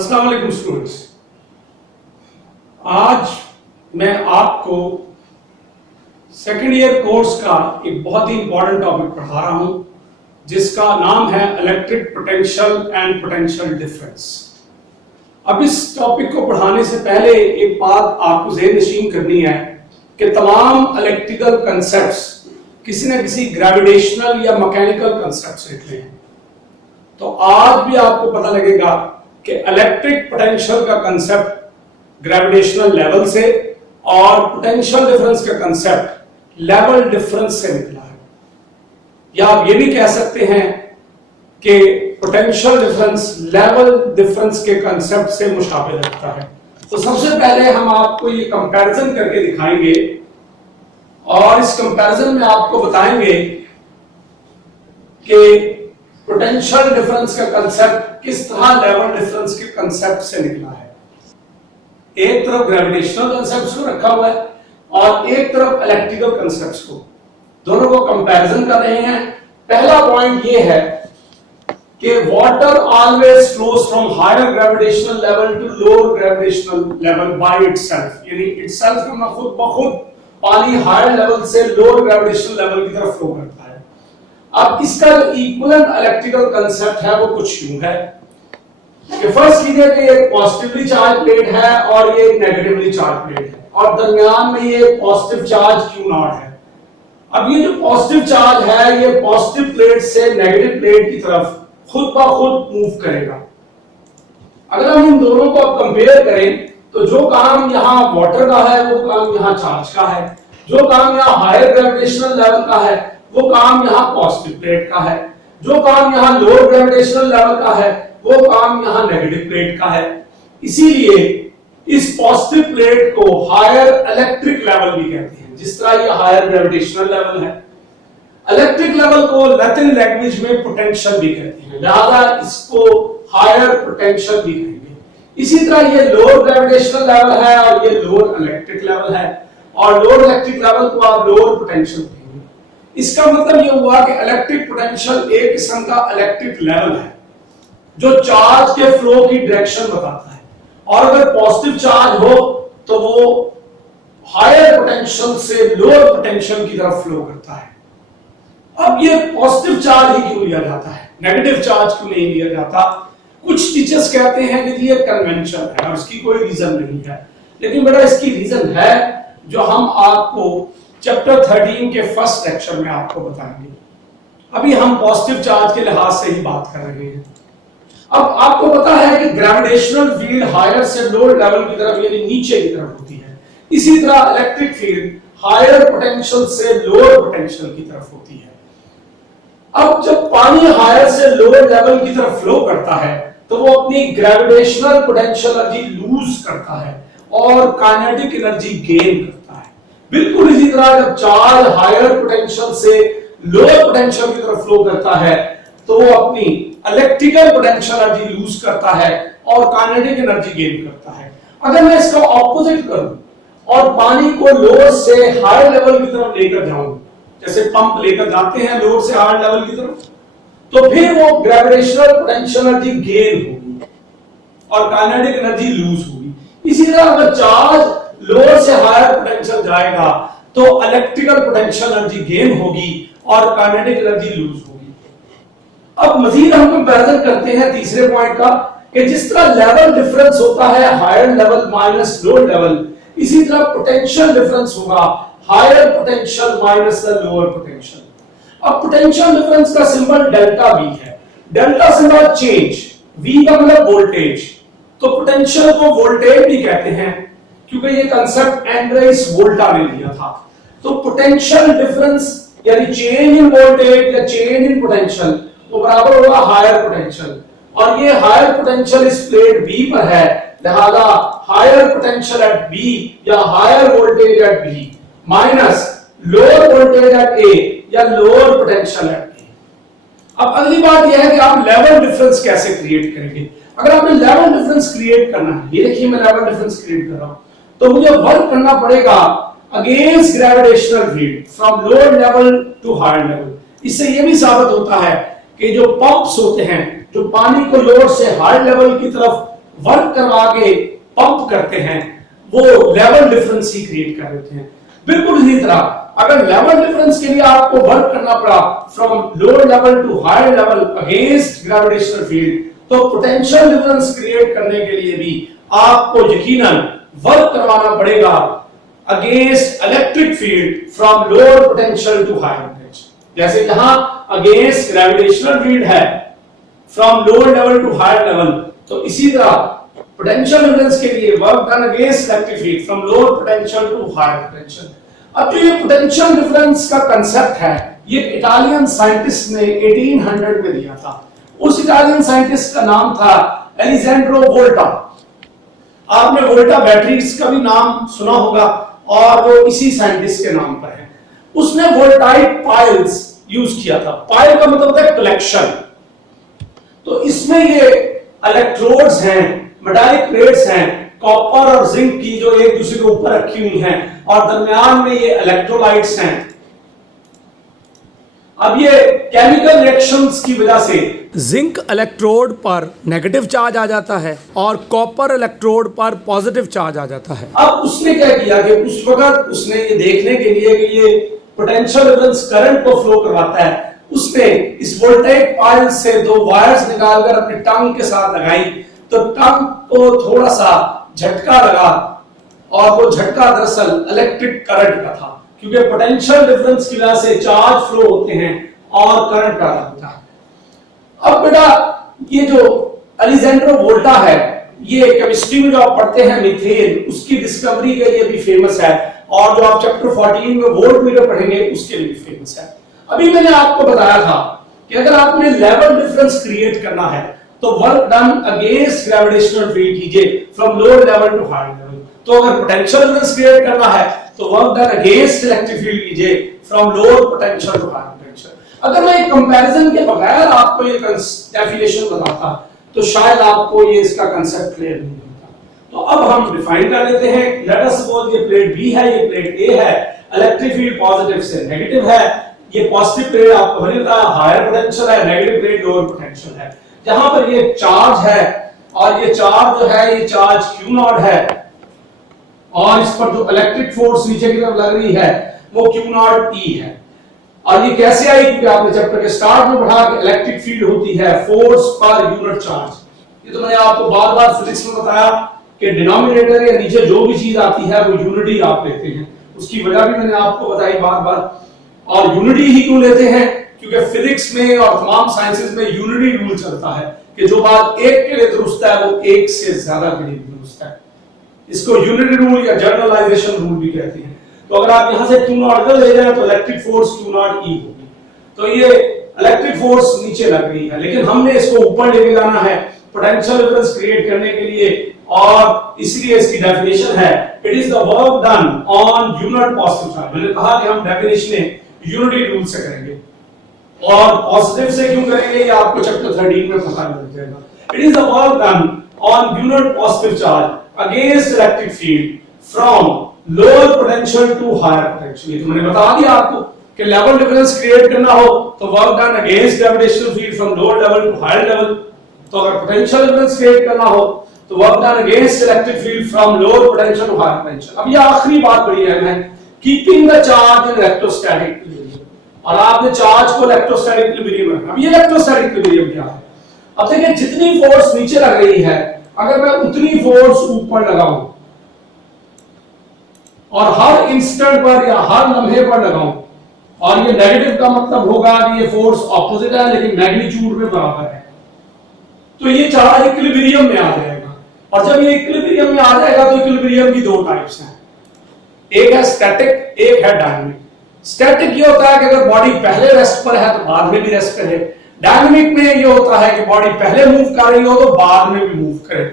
अस्सलाम वालेकुम स्टूडेंट्स। आज मैं आपको सेकेंड ईयर कोर्स का एक बहुत ही इंपॉर्टेंट टॉपिक पढ़ा रहा हूं जिसका नाम है electric potential and potential difference. अब इस टॉपिक को पढ़ाने से पहले एक बात आपको ज़हन नशीन करनी है कि तमाम इलेक्ट्रिकल कंसेप्ट्स किसी न किसी ग्रेविटेशनल या मैकेनिकल कंसेप्ट से निकले हैं। तो आज भी आपको पता लगेगा कि इलेक्ट्रिक पोटेंशियल का कंसेप्ट ग्रेविटेशनल लेवल से और पोटेंशियल डिफरेंस का कंसेप्ट लेवल डिफरेंस से निकला है। या आप ये भी कह सकते हैं कि पोटेंशियल डिफरेंस लेवल डिफरेंस के कंसेप्ट से मुशाबे रखता है। तो सबसे पहले हम आपको ये कंपैरिजन करके दिखाएंगे और इस कंपैरिजन में आपको बताएंगे कि पोटेंशियल डिफरेंस का कंसेप्ट किस तरह लेवल डिफरेंस के कंसेप्ट से निकला है। एक तरफ ग्रेविटेशनल कंसेप्ट्स को रखा हुआ है और एक तरफ इलेक्ट्रिकल कंसेप्ट्स को, दोनों को कंपैरिजन कर रहे हैं। पहला पॉइंट ये है कि water always flows from higher gravitational level to lower gravitational level by itself, यानी इटसेल्फ में खुद ब खुद पानी हायर लेवल से लोअर ग्रेविटेशनल लेवल की तरफ फ्लो करता है। अब इसका जो इक्विवेलेंट इलेक्ट्रिकल कंसेप्ट है वो कुछ यूं है कि फर्स्ट लीजिए कि ये पॉजिटिवली चार्ज प्लेट है और ये नेगेटिवली चार्ज प्लेट है और दरमियान में ये पॉजिटिव चार्ज क्यू नॉट है। अब ये जो पॉजिटिव चार्ज है ये पॉजिटिव प्लेट से नेगेटिव प्लेट की तरफ खुद ब खुद मूव करेगा। अगर हम इन दोनों को अब कंपेयर करें तो जो काम यहाँ वाटर का है वो काम यहाँ चार्ज का है, जो काम यहाँ हायर ग्रेविटेशनल लेवल का है वो काम यहाँ पॉजिटिव प्लेट का है, जो काम यहाँ लोअर ग्रेविटेशनल लेवल का है वो काम यहाँ नेगेटिव प्लेट का है। इसीलिए इस पॉजिटिव प्लेट को हायर इलेक्ट्रिक लेवल भी कहते हैं, जिस तरह ये हायर ग्रेविटेशनल लेवल है। इलेक्ट्रिक लेवल को लैटिन लैंग्वेज में पोटेंशियल भी कहते हैं, लिहाजा इसको हायर पोटेंशियल भी कहेंगे। इसी तरह ये लोअर ग्रेविटेशनल लेवल है और ये लोअर इलेक्ट्रिक लेवल है और लोअर इलेक्ट्रिक लेवल को आप लोअर पोटेंशियल कहेंगे। इसका मतलब ये हुआ कि इलेक्ट्रिक पोटेंशियल एक किस्म का इलेक्ट्रिक लेवल है जो चार्ज के फ्लो की डायरेक्शन बताता है और अगर पॉजिटिव चार्ज हो तो वो हायर पोटेंशियल से लोअर पोटेंशियल की तरफ फ्लो करता है। अब ये पॉजिटिव चार्ज ही क्यों लिया जाता है, नेगेटिव चार्ज क्यों नहीं लिया जाता? कुछ टीचर्स कहते हैं कि ये कन्वेंशन है और इसकी कोई रीजन नहीं है, लेकिन बेटा इसकी रीजन है जो हम आपको चैप्टर 13 के फर्स्ट लेक्चर में आपको बताएंगे। अभी हम पॉजिटिव चार्ज के लिहाज से ही बात कर रहे हैं। अब आपको पता है कि ग्रेविटेशनल फील्ड हायर से लोअर लेवल की तरफ यानी नीचे की तरफ होती है, इसी तरह इलेक्ट्रिक फील्ड हायर पोटेंशियल से लोअर पोटेंशियल की तरफ होती है। अब जब पानी हायर से लोअर लेवल की तरफ फ्लो करता है तो वो अपनी ग्रेविटेशनल पोटेंशियल एनर्जी लूज करता है और काइनेटिक एनर्जी गेन करता है। बिल्कुल इसी तरह जब चार्ज हायर पोटेंशियल से लोअर पोटेंशियल की तरफ फ्लो करता है तो वो अपनी इलेक्ट्रिकल पोटेंशियल एनर्जी लूज करता है और काइनेटिक एनर्जी गेन करता है। अगर मैं इसका ऑपोजिट करूं और पानी को लोअर से हायर लेवल की तरफ लेकर जाऊं, जैसे पंप लेकर जाते हैं लोअर से हायर लेवल की तरफ, तो फिर वो ग्रेविटेशनल पोटेंशियल एनर्जी गेन होगी और काइनेटिक एनर्जी लूज होगी। इसी तरह अगर चार्ज लोअर से हायर पोटेंशियल जाएगा तो इलेक्ट्रिकल पोटेंशियल एनर्जी गेन होगी और काइनेटिक एनर्जी लूज होगी। अब मजीद हम कंपैरिजन करते हैं तीसरे पॉइंट का कि जिस तरह लेवल डिफरेंस होता है higher level minus lower level, इसी तरह पोटेंशियल डिफरेंस होगा higher potential minus the lower potential. अब पोटेंशियल डिफरेंस का सिंबल डेल्टा वी है। डेल्टा सिंबल चेंज, वी का मतलब वोल्टेज, तो पोटेंशियल को वोल्टेज भी कहते हैं क्योंकि ये कंसेप्ट एंड्रेस वोल्टा ने दिया था। तो पोटेंशियल डिफरेंस यानी चेंज इन वोल्टेज या चेंज इन पोटेंशियल वो बराबर होगा हायर पोटेंशियल, और ये हायर पोटेंशियल इस प्लेट बी पर है, लिहाजा हायर पोटेंशियल एट बी या higher voltage at B minus lower voltage at A या लोअर पोटेंशियल एट ए। अब अगली बात यह है कि आप लेवल डिफरेंस कैसे क्रिएट करेंगे। अगर आपने लेवल डिफरेंस क्रिएट करना है, ये देखिए मैं लेवल डिफरेंस क्रिएट कर रहा हूं, तो मुझे वर्क करना पड़ेगा against gravitational field from lower level to higher level. इससे यह भी साबित होता है कि जो पंप्स होते हैं जो पानी को लोअर से हायर लेवल की तरफ वर्क करवा के पंप करते हैं वो लेवल डिफरेंस ही क्रिएट कर देते हैं। बिल्कुल इसी तरह अगर लेवल डिफरेंस के लिए आपको वर्क करना पड़ा from lower level to higher level against gravitational field, तो पोटेंशियल डिफरेंस क्रिएट करने के लिए भी आपको यकीनन वर्क करवाना पड़ेगा against electric field from lower potential to higher potential. जैसे यहां अगेंस्ट ग्रेविटेशनल फील्ड है from lower level to higher level, तो इसी तरह पोटेंशियल डिफरेंस के लिए work done against electric field from lower potential to higher potential. अब जो ये पोटेंशियल डिफरेंस का कांसेप्ट है ये इटालियन साइंटिस्ट ने 1800 में दिया था। उस इटालियन साइंटिस्ट का नाम था एलिजेंड्रो वोल्टा। आपने वोल्टा बैटरीज का भी नाम सुना होगा और वो इसी साइंटिस्ट के नाम पर है। उसने वोल्टाइक पाइल्स यूज किया था। पाइल का मतलब होता है कलेक्शन। तो इसमें ये इलेक्ट्रोड्स हैं, मेटालिक प्लेट्स हैं, कॉपर और जिंक की जो एक दूसरे के ऊपर रखी हुई हैं और दरमियान में ये इलेक्ट्रोलाइट्स हैं। अब ये केमिकल रिएक्शंस की वजह से जिंक इलेक्ट्रोड पर नेगेटिव चार्ज आ जाता है और कॉपर इलेक्ट्रोड पर पॉजिटिव चार्ज आ जाता है। अब उसने क्या किया कि उस वक्त उसने ये देखने के लिए कि ये पोटेंशियल डिफरेंस करंट को फ्लो करवाता है, उसने इस वोल्टेज पाइल से दो वायर्स निकालकर अपनी टंग के साथ लगाई, तो टंग को थोड़ा सा झटका लगा और वो झटका दरअसल इलेक्ट्रिक करंट का था, क्योंकि पोटेंशियल डिफरेंस की वजह से चार्ज फ्लो होते हैं और करंट पैदा होता है। अब बेटा ये जो एलिजेंड्रो वोल्टा है ये केमिस्ट्री में जो आप पढ़ते हैं मीथेन, उसकी डिस्कवरी के लिए भी फेमस है और जो आप चैप्टर 14 में वोल्टमीटर पढ़ेंगे उसके लिए भी फेमस है। अभी मैंने आपको बताया था कि अगर आपने लेवल डिफरेंस क्रिएट करना है तो work done against gravitational field कीजिए from lower level to higher level. तो अगर पोटेंशियल डिफरेंस क्रिएट करना है तो work done against electric field कीजिए from lower potential to higher potential. अगर मैं एक कंपैरिजन के बगैर आपको ये डेफिनेशन बताता तो शायद आपको ये इसका कांसेप्ट क्लियर नहीं होता। तो अब हम डिफाइन कर लेते हैं। लेट अस सपोज ये प्लेट बी है, ये प्लेट ए है, इलेक्ट्रिक फील्ड पॉजिटिव से नेगेटिव है। ये पॉजिटिव प्लेट आपको बता हायर पोटेंशियल है, नेगेटिव प्लेट लोअर पोटेंशियल है। जहां पर ये चार्ज है और ये चार्ज जो है ये चार्ज क्यू नॉट है और इस पर जो इलेक्ट्रिक फोर्स नीचे की तरफ लग रही है वो क्यू नॉट ई है। और ये कैसे आई? क्योंकि आपने चैप्टर के स्टार्ट में पढ़ा कि इलेक्ट्रिक फील्ड होती है फोर्स पर यूनिट चार्ज। ये तो मैंने आपको बार-बार फिजिक्स में बताया कि डिनोमिनेटर या नीचे जो भी चीज आती है वो यूनिटी आप लेते हैं। उसकी वजह भी मैंने आपको बताई बार-बार। और यूनिटी ही क्यों लेते हैं? क्योंकि फिजिक्स में और तमाम साइंसेस में यूनिटी रूल चलता है कि जो बात एक के लिए दुरुस्त है वो एक से ज्यादा के लिए दुरुस्त है। इसको यूनिटी रूल या जनरलाइजेशन रूल भी कहते हैं। तो अगर आप यहां से Q नॉट ले जाए तो electric force Q not E होगी। तो ये इलेक्ट्रिक फोर्स नीचे लग रही है, लेकिन हमने इसको ऊपर लेके जाना है पोटेंशियल डिफरेंस क्रिएट करने के लिए, और इसलिए इसकी डेफिनेशन है it is the work done on unit positive charge. मैंने कहा कि हम डेफिनेशन यूनिटी रूल से करेंगे और पॉजिटिव से क्यों करेंगे ये आपको चैप्टर 13 में पता लग जाएगा। It is the work done on unit positive charge against electric field from lower potential to higher potential. तो मैंने बता दिया आपको कि लेवल डिफरेंस क्रिएट करना हो तो work done against gravitational field from lower level to higher level. तो अगर पोटेंशियल डिफरेंस क्रिएट करना हो तो work done against electric field from lower potential to higher potential. अब ये आखिरी बात बड़ी अहम है, keeping the charge in electrostatic equilibrium. और आपने चार्ज को इलेक्ट्रोस्टैटिक इक्विलिब्रियम रखना। अब ये इलेक्ट्रोस्टैटिक इक्विलिब्रियम क्या है? अब देखिए जितनी फोर्स नीचे लग रही है अगर मैं उतनी फोर्स ऊपर लगाऊं और हर इंस्टेंट पर या हर लम्हे पर लगाऊं, और ये नेगेटिव का मतलब होगा कि ये फोर्स ऑपोजिट है लेकिन मैग्नीट्यूड में बराबर है, तो ये चार्ज इक्विलिब्रियम में आ जाएगा। और जब ये इक्विलिब्रियम में आ जाएगा तो इक्विलिब्रियम की दो टाइप्स हैं, एक है स्टैटिक, एक है डायनामिक। स्टैटिक ये होता है कि अगर बॉडी पहले रेस्ट पर है तो बाद में भी रेस्ट करे। डायनामिक में ये होता है कि बॉडी पहले मूव कर रही हो तो बाद में भी मूव करे।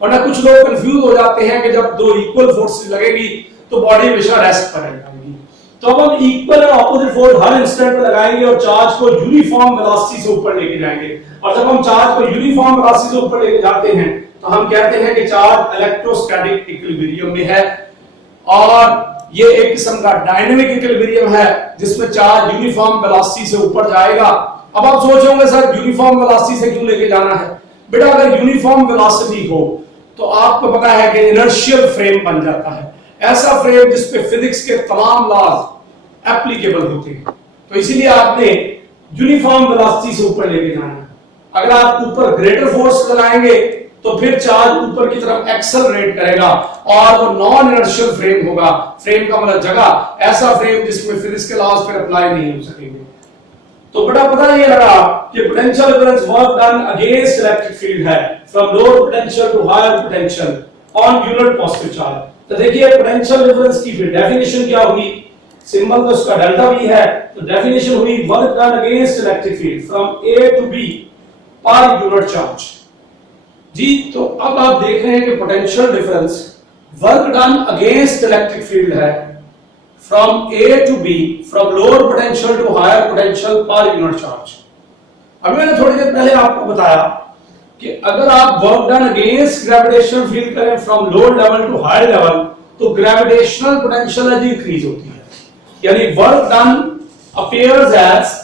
वरना कुछ लोग कंफ्यूज हो जाते हैं कि जब दो इक्वल फोर्सेस लगेगी तो बॉडी हमेशा रेस्ट पर रह जाएगी। तो अब हम इक्वल और ऑपोजिट फोर्स हर इंस्टेंट पर लगाएंगे और चार्ज को यूनिफॉर्म वेलोसिटी से ऊपर लेके जाएंगे। और जब हम चार्ज को यूनिफॉर्म वेलोसिटी से ऊपर लेके जाते हैं तो हम कहते हैं कि चार्ज इलेक्ट्रोस्टैटिक इक्विलिब्रियम में है। और ये एक किस्म का डायनामिक इक्विलिब्रियम है जिसमें चार्ज यूनिफॉर्म वेलोसिटी से ऊपर जाएगा। अब आप सोचोगे सर यूनिफॉर्म वेलोसिटी से क्यों लेके जाना है? बेटा अगर यूनिफॉर्म वेलोसिटी हो तो आपको पता है कि इनर्शियल फ्रेम बन जाता है, ऐसा फ्रेम जिसपे फिजिक्स के तमाम लॉज एप्लीकेबल होते हैं। तो इसीलिए आपने यूनिफॉर्म वेलोसिटी से ऊपर लेके जाना है। अगर आप ऊपर ग्रेटर फोर्स लगाएंगे तो फिर चार्ज ऊपर की तरफ एक्सेलरेट करेगा और वो नॉन इनर्शियल फ्रेम होगा। फ्रेम का मतलब जगह, ऐसा फ्रेम जिसमें फिजिक्स के लॉज फिर अप्लाई नहीं हो सकेंगे। तो बड़ा पता ये लगा कि potential difference work done against electric field है from lower potential to higher potential on unit positive charge. तो देखिए पोटेंशियल डिफरेंस की फिर डेफिनेशन क्या होगी, सिंबल तो उसका डेल्टा भी है, तो डेफिनेशन हुई work done against electric field from A to B per unit charge. जी तो अब आप देख रहे हैं कि potential difference work done against electric field है from A to B from lower potential to higher potential per unit charge. अभी मैंने थोड़ी देर पहले आपको बताया कि अगर आप work done against gravitational field करें from lower level to higher level तो ग्रेविटेशनल पोटेंशियल एनर्जी इंक्रीज होती है, यानी work done appears as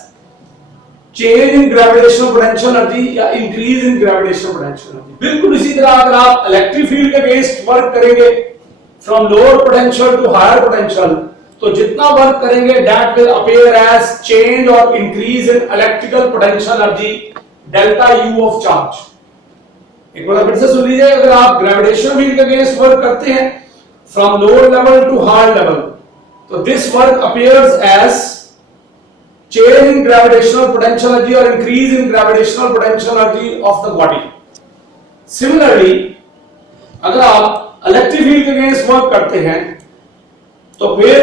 change in gravitational potential energy या increase in gravitational potential energy. बिल्कुल इसी तरह अगर आप इलेक्ट्रिक फील्ड के अगेंस्ट वर्क करेंगे from lower potential to higher potential तो जितना वर्क करेंगे that will appear as change और increase in electrical potential energy delta U of charge. एक बार फिर से सुन लीजिए, अगर आप ग्रेविटेशनल फील्ड के अगेंस्ट वर्क करते हैं from lower level to higher level तो this work appears as change in gravitational potential energy or increase in gravitational potential energy of the body. Similarly, अगर आप इलेक्ट्रिक फील्ड के against work करते हैं तो फिर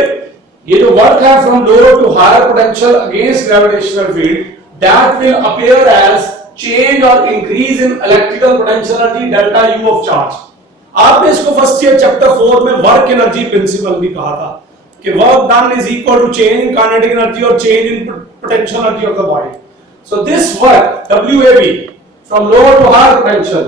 ये जो वर्क है from lower to higher potential against gravitational field that will appear as change और increase in electrical potential energy delta U of charge. आपने इसको फर्स्ट ईयर चैप्टर 4 में वर्क एनर्जी प्रिंसिपल भी कहा था कि work done is equal to change in kinetic energy or change in potential energy of the body. So this work WAB from lower to higher potential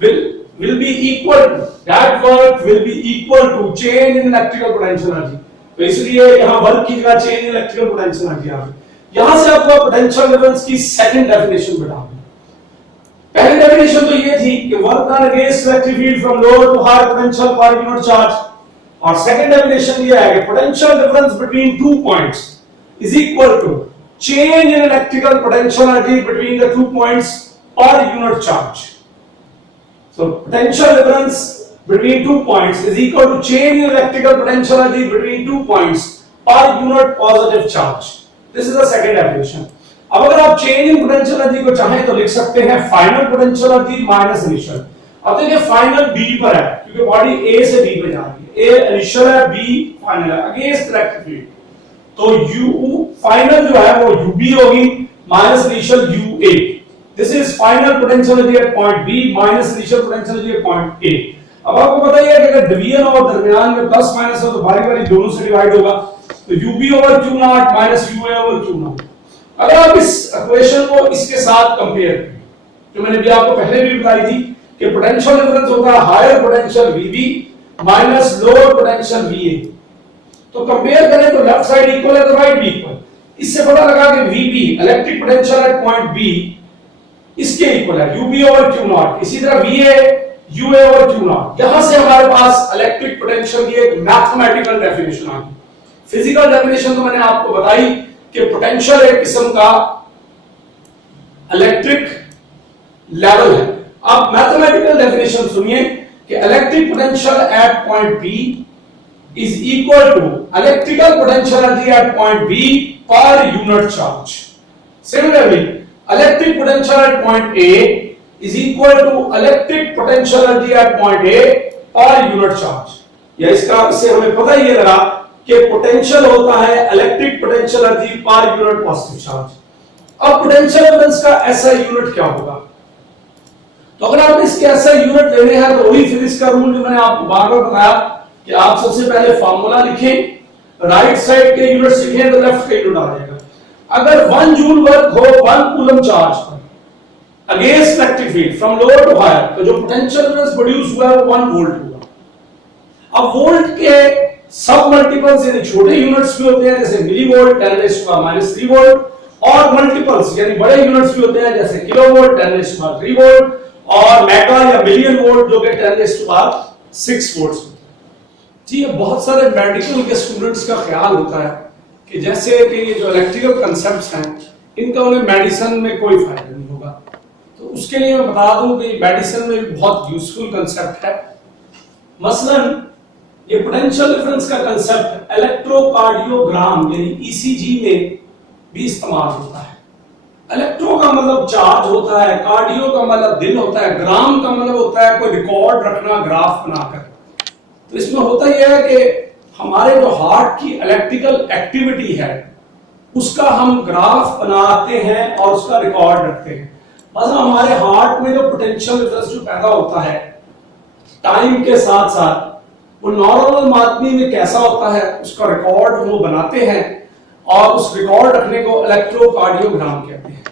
will be equal to, that work will be equal to change in electrical potential energy. तो इसलिए यहाँ work की जगह change in electrical potential energy आ गई। यहाँ से आपको potential difference की सेकंड डेफिनेशन बताऊंगा। पहली डेफिनेशन तो ये थी कि work done against electric field from lower to higher potential per unit charge, और सेकंड डेफिनेशन ये है कि potential difference between two points is equal to change in electrical potential energy between the two points per unit charge. So potential difference between two points is equal to change in electrical potential energy between two points per unit positive charge. This is the second definition. अब अगर आप change in potential energy को चाहें तो लिख सकते हैं final potential energy minus initial. अब देखिए फाइनल बी पर है क्योंकि बॉडी ए से बी पे जा रही है, ए इनिशियल है बी फाइनल है अगेंस्ट इलेक्ट्रिक फील्ड, तो यू फाइनल जो है वो यूबी होगी minus initial UA. This is final potential energy at point B minus initial potential energy at point A. अब आपको पता ही है कि अगर डिवीजन और दरमियान में प्लस माइनस हो तो बारी बारी दोनों से डिवाइड होगा, तो UB over Q naught minus UA over Q naught. अगर आप इस इक्वेशन को इसके साथ कंपेयर करें जो मैंने भी आपको पहले भी बताई थी कि पोटेंशियल डिफरेंस होता है higher potential VB minus lower potential VA, तो कंपेयर करें तो लेफ्ट साइड इक्वल है तो राइट भी इक्वल। इससे पता लगा कि VB electric potential at point B इसके इक्वल है यूबी ओवर क्यू नॉट, इसी तरह VA UA over Q naught. यहां से हमारे पास इलेक्ट्रिक पोटेंशियल की एक मैथमेटिकल डेफिनेशन आ गई। फिजिकल डेफिनेशन तो मैंने आपको बताई कि पोटेंशियल एक किस्म का इलेक्ट्रिक लेवल है। अब मैथमेटिकल डेफिनेशन सुनिए कि electric potential at point B is equal to electrical potential energy at point B per unit charge. Similarly electric potential at point A is equal to electric potential energy at point A per unit charge. या इससे हमें पता ही लगा कि potential होता है electric potential energy per unit positive charge. अब potential difference का ऐसा यूनिट क्या होगा, तो अगर आप इसके ऐसा यूनिट लेने हैं तो वही फिजिक्स का रूल जो मैंने आपको बार बार बताया कि आप सबसे पहले फार्मूला लिखें, राइट साइड के यूनिट्स लिखें तो लेफ्ट का यूनिट आ जाएगा। अगर 1 जूल वर्क हो 1 कूलम चार्ज पर against electric field from lower to higher, तो जो पोटेंशियल डिफरेंस प्रोड्यूस हुआ है वो 1 वोल्ट होगा। अब वोल्ट के सब मल्टीपल्स यानी छोटे यूनिट्स भी होते हैं जैसे मिली वोल्ट 10⁻³ वोल्ट, और मल्टीपल्स यानी बड़े यूनिट्स भी होते हैं जैसे किलो वोल्ट 10⁻³ वोल्ट, और मेगा या मिलियन वोल्ट जो कि 10⁻6 वोल्ट्स होता है। जी, ये बहुत सारे मेडिकल के स्टूडेंट्स का ख्याल होता है कि जैसे कि ये जो इलेक्ट्रिकल कंसेप्ट्स हैं इनका उन्हें मेडिसिन में कोई फायदा नहीं होगा। तो उसके लिए मैं बता दूं कि मेडिसिन में भी बहुत यूजफुल कंसेप्ट है। मसलन ये पोटेंशियल डिफरेंस का कंसेप्ट इलेक्ट्रोकार्डियोग्राम यानी ईसीजी में भी इस्तेमाल होता है। इलेक्ट्रो का मतलब चार्ज होता है, कार्डियो का मतलब दिल होता है, ग्राम का मतलब होता है कोई रिकॉर्ड रखना ग्राफ बनाकर। तो इसमें होता यह है कि हमारे जो हार्ट की इलेक्ट्रिकल एक्टिविटी है उसका हम ग्राफ बनाते हैं और उसका रिकॉर्ड रखते हैं। मतलब हमारे हार्ट में जो पोटेंशियल डिफरेंस जो पैदा होता है टाइम के साथ साथ वो नॉर्मल आदमी में कैसा होता है उसका रिकॉर्ड हम बनाते हैं और उस रिकॉर्ड रखने को इलेक्ट्रोकार्डियोग्राम कहते हैं।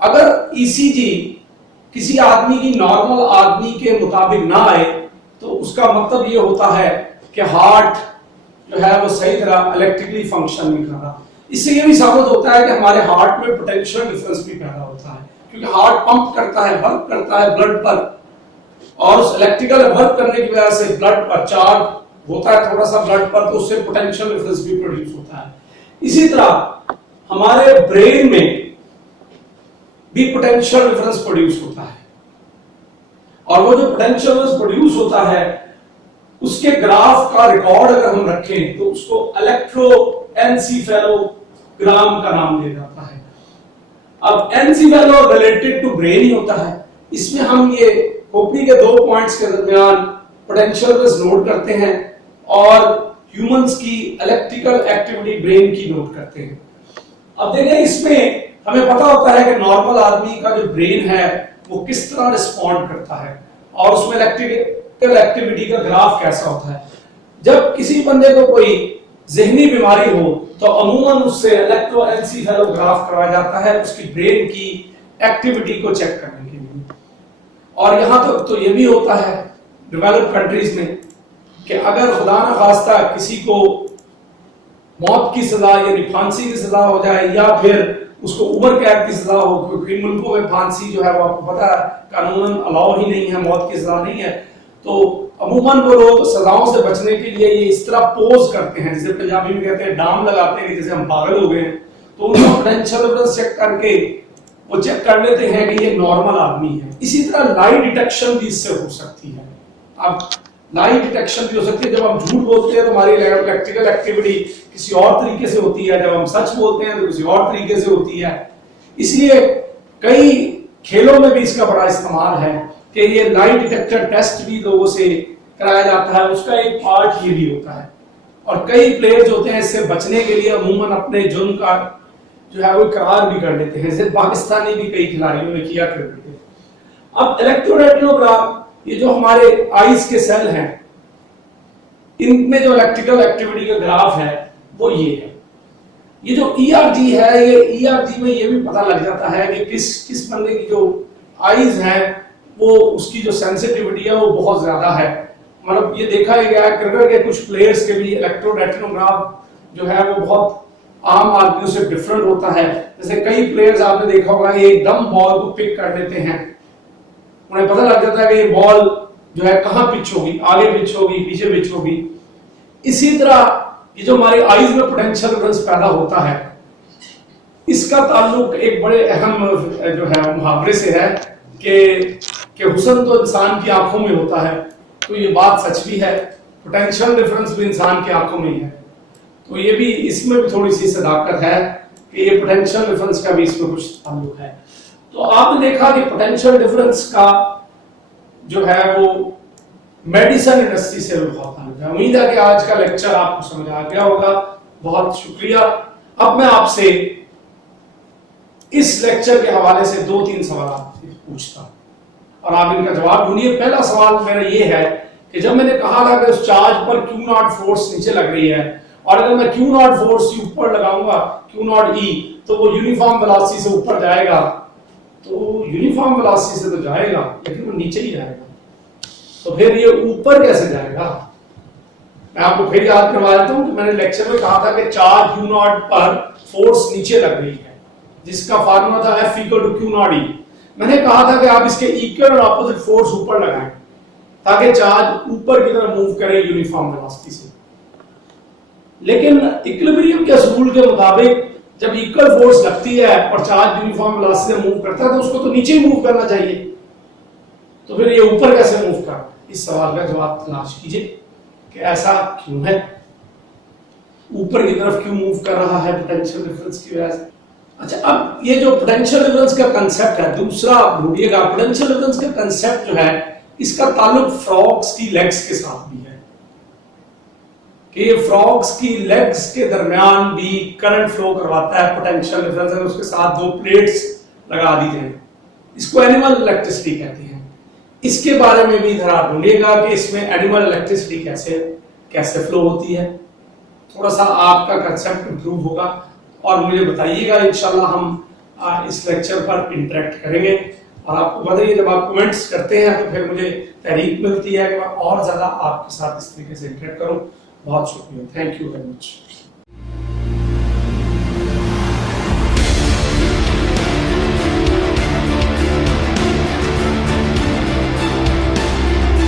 अगर ईसीजी किसी आदमी की नॉर्मल आदमी के मुताबिक ना आए तो उसका मतलब ये होता है कि हार्ट जो है वो सही तरह इलेक्ट्रिकली फंक्शन नहीं कर रहा। इससे ये भी साबित होता है कि हमारे हार्ट में पोटेंशियल डिफरेंस भी पैदा होता है, क्योंकि हार्ट पंप करता है, वर्क करता है ब्लड पर, और उस इलेक्ट्रिकल वर्क करने की वजह से ब्लड पर चार्ज होता है थोड़ा सा ब्लड पर, तो उससे पोटेंशियल डिफरेंस भी प्रोड्यूस होता है। इसी तरह हमारे ब्रेन में भी पोटेंशियल डिफरेंस प्रोड्यूस होता है, और वो जो पोटेंशियल डिफरेंस प्रोड्यूस होता है उसके ग्राफ का रिकॉर्ड अगर हम रखें तो उसको इलेक्ट्रोएन्सेफेलोग्राम का नाम दिया जाता है। अब एनसेफेलो रिलेटेड टू ब्रेन ही होता है। इसमें हम ये खोपड़ी के 2 पॉइंट्स के दरमियान पोटेंशियल डिफरेंस नोट करते हैं और ह्यूमंस की इलेक्ट्रिकल एक्टिविटी ब्रेन की नोट करते हैं। अब देखें, इसमें हमें पता होता है कि नॉर्मल आदमी का जो ब्रेन है वो किस तरह रिस्पॉन्ड करता है और उसमें इलेक्ट्रिकल एक्टिविटी का ग्राफ कैसा होता है। जब किसी बंदे को कोई ज़हनी बीमारी हो तो अमूमन उससे इलेक्ट्रोएन्सेफेलोग्राफ करवाया जाता है उसकी ब्रेन की एक्टिविटी को चेक करने के लिए। और यहां तक तो ये भी होता है डेवलप्ड कंट्रीज में कि अगर खुदा न खास्ता किसी को मौत की सजा यानी फांसी की सजा हो जाए या फिर उसको उम्र कैद की सजा हो, क्योंकि मुल्कों में फांसी जो है वो आपको पता है कानूनन अलाउ ही नहीं है, मौत की सजा नहीं है, तो अमूमन वो लोग सजाओं से बचने के लिए ये इस तरह पोज करते हैं, जिसे पंजाबी में कहते हैं डाम लगाते हैं, जैसे हम पागल हो गए हैं। तो उनका पोटेंशियल डिफरेंस चेक करके वो चेक कर लेते हैं कि ये नॉर्मल आदमी है। इसी तरह लाइट डिटेक्शन भी इससे हो सकती है। अब लाइट डिटेक्शन भी हो सकती है, जब हम झूठ बोलते हैं तो हमारी इलेक्ट्रिकल एक्टिविटी किसी और तरीके से होती है, जब हम सच बोलते हैं तो किसी और तरीके से होती है। इसलिए कई खेलों में भी इसका बड़ा इस्तेमाल है कि ये लाइट डिटेक्टर टेस्ट भी लोगों से कराया जाता है, उसका एक पार्ट ये भी होता है। और कई प्लेयर्स होते हैं इससे बचने के लिए अमूमन अपने जुर्म का जो है वो इकरार भी कर लेते हैं, जैसे पाकिस्तानी भी कई खिलाड़ियों ने किया करते थे। अब इलेक्ट्रोरेटिनोग्राम, ये जो हमारे आईज के सेल हैं इनमें जो इलेक्ट्रिकल एक्टिविटी का ग्राफ है वो ये है। ये जो ईआरजी है, ये ईआरजी में ये भी पता लग जाता है कि किस बंदे की जो आईज है वो उसकी जो सेंसिटिविटी है वो बहुत ज्यादा है। मतलब ये देखा गया है क्रिकेट के कुछ प्लेयर्स के भी इलेक्ट्रोरेटिनोग्राफ जो है वो बहुत आम आदमियों से डिफरेंट होता है। जैसे कई प्लेयर्स आपने देखा होगा ये एकदम बॉल को पिक कर लेते हैं, उन्हें पता लग जाता है कि ये बॉल जो है कहां पिच होगी, आगे पिच होगी, पीछे पिच होगी। इसी तरह ये जो हमारी आईज में पोटेंशियल डिफरेंस पैदा होता है इसका ताल्लुक एक बड़े अहम जो है मुहावरे से है कि हुस्न तो इंसान की आंखों में होता है। तो ये बात सच भी है, पोटेंशियल डिफरेंस भी इंसान की आंखों में ही है। तो ये भी इसमें भी थोड़ी सी सदाकत है कि ये पोटेंशियल डिफरेंस का भी इसमें कुछ ताल्लुक है। तो आपने देखा कि पोटेंशियल डिफरेंस का जो है वो मेडिसिन इंडस्ट्री से बहुत ताल्लुक है। उम्मीद है कि आज का लेक्चर आपको समझ आ गया होगा। बहुत शुक्रिया। अब मैं आपसे इस लेक्चर के हवाले से 2-3 सवाल आपसे पूछता हूं और आप इनका जवाब ढूंढिए। पहला सवाल मेरा ये है कि जब मैंने कहा था कि उस चार्ज पर Q0 फोर्स नीचे लग रही है और अगर मैं Q0 फोर्स ऊपर लगाऊंगा Q0 E तो वो यूनिफॉर्म वेलोसिटी से ऊपर जाएगा। तो यूनिफॉर्म वेलोसिटी से तो जाएगा लेकिन वो नीचे ही जाएगा, तो फिर ये ऊपर कैसे जाएगा? मैं आपको फिर याद करवा देता हूं कि मैंने लेक्चर में कहा था कि चार्ज Q0 पर फोर्स नीचे लग रही है जिसका फार्मूला था F = Q0 E। मैंने कहा था कि आप इसके इक्वल और ऑपोजिट फोर्स ऊपर लगाएं ताकि चार्ज ऊपर की तरफ मूव करे यूनिफॉर्म वेलोसिटी से। लेकिन इक्विलिब्रियम के असूल के मुताबिक जब इक्वल फोर्स लगती है और चार्ज यूनिफॉर्म वेलोसिटी से मूव करता है तो उसको तो नीचे ही मूव करना चाहिए, तो फिर ये ऊपर कैसे मूव कर? इस सवाल का जवाब तलाश कीजिए कि ऐसा क्यों है, ऊपर की तरफ क्यों मूव कर रहा है पोटेंशियल डिफरेंस की वजह से। अच्छा, अब ये जो पोटेंशियल डिफरेंस का कंसेप्ट है, दूसरा ढूंढिएगा, पोटेंशियल डिफरेंस का कंसेप्ट जो है इसका ताल्लुक फ्रॉग्स की लेग्स के साथ भी है कि फ्रॉग्स की लेग्स के दरमियान भी करंट फ्लो करवाता है पोटेंशियल डिफरेंस, है उसके साथ दो प्लेट्स लगा दी जाए, इसको एनिमल इलेक्ट्रिसिटी कहते हैं। इसके बारे में भी जरा ढूंढिएगा कि इसमें एनिमल इलेक्ट्रिसिटी कैसे फ्लो होती है, थोड़ा सा आपका कंसेप्ट इंप्रूव होगा और मुझे बताइएगा। इंशाल्लाह हम इस लेक्चर पर इंटरेक्ट करेंगे और आपको बताइए, जब आप कमेंट्स करते हैं तो फिर मुझे तहरीक मिलती है कि मैं और ज्यादा आपके साथ इस तरीके से इंटरेक्ट करूं। बहुत शुक्रिया, थैंक यू वेरी मच।